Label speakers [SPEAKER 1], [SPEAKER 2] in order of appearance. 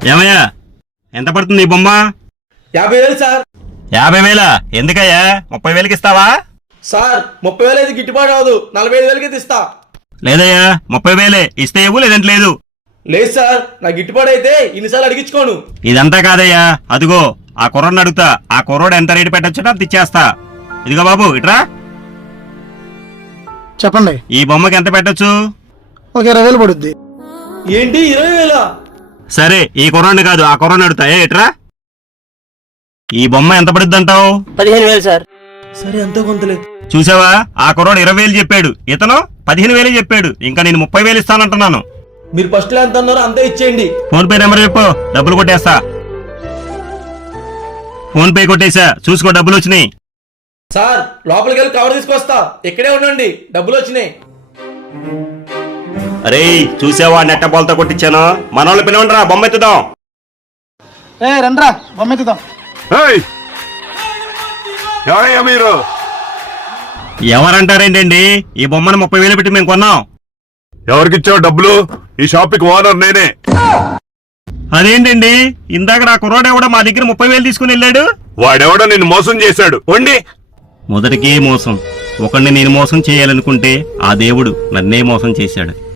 [SPEAKER 1] ఏమయ్యా, ఎంత పడుతుంది ఈ బొమ్మ?
[SPEAKER 2] 50,000 సార్.
[SPEAKER 1] 50,000? ఎందుకయ్యా, 30,000కి ఇస్తావా?
[SPEAKER 2] సార్ 30,000 అయితే గిట్టుబాటు అవదు, 45,000కి ఇస్తా.
[SPEAKER 1] లేదయ్యా, 30,000 ఇస్తే ఇవ్వు, లేదంటే లేదు.
[SPEAKER 2] లేదు సార్, నా గిట్టుబాటు అయితే ఇన్నిసార్లు అడిగించుకోను.
[SPEAKER 1] ఇదంతా కాదయ్యా, అదిగో ఆ కుర్రోడిని అడుగుతా. ఆ కుర్రోడు ఎంత రేటు పెట్టొచ్చో అంత ఇచ్చేస్తా. ఇదిగో బాబు, ఇట్రా.
[SPEAKER 3] చెప్పండి.
[SPEAKER 1] ఈ బొమ్మకి ఎంత పెట్టొచ్చు?
[SPEAKER 3] ఒక 20,000 పడుద్ది.
[SPEAKER 2] ఏంటి 20,000?
[SPEAKER 1] సరే, ఈ కుర్రోడిని కాదు, ఆ కుర్రోడిని అడుగుతా. ఇట్రా. ఈ బొమ్మ ఎంత పడుద్ది అంటావు?
[SPEAKER 4] 15,000 సార్.
[SPEAKER 2] సరే ఎంతో కొంతలే.
[SPEAKER 1] చూసావా, ఆ కుర్రోడు 20,000 చెప్పాడు, ఇతను 15,000 చెప్పాడు. ఇంకా నేను 30,000 ఇస్తానంటున్నాను.
[SPEAKER 2] మీరు ఫస్ట్ లో ఎంత అన్నారో అంతే ఇచ్చేయండి.
[SPEAKER 1] ఫోన్ పే నెంబర్ చెప్పు, డబ్బులు కొట్టేస్తా. ఫోన్ పే కొట్టేసా, చూసుకో డబ్బులు వచ్చినాయి.
[SPEAKER 2] సార్ లోపలికి వెళ్ళి కవర్ తీసుకొస్తా, ఇక్కడే ఉండండి, డబ్బులు వచ్చినాయి.
[SPEAKER 1] అరే, చూసావా నెట్ట బాల్తో కొట్టించాను. మనోళ్ళు పిలవండిరా, బొమ్మ ఎత్తుదాం.
[SPEAKER 3] రండ్రా బొమ్మ ఎత్తుదాం.
[SPEAKER 5] ఎవరయ్యా మీరు?
[SPEAKER 1] ఎవరంటారేంటండి, ఈ బొమ్మను 30,000 పెట్టి మేము కొన్నాం.
[SPEAKER 5] ఎవరికిచ్చావు డబ్బులు? ఈ షాప్కి ఓనర్ నేనే.
[SPEAKER 1] అదేంటండి, ఇందాక నా కుర్రోడు ఎవడో మా దగ్గర 30,000 తీసుకుని వెళ్ళాడు.
[SPEAKER 5] వాడెవడో నిన్ను మోసం చేశాడు. వండి.
[SPEAKER 1] మొదటికే మోసం. ఒకడిని నేను మోసం చేయాలనుకుంటే ఆ దేవుడు నన్నే మోసం చేశాడు.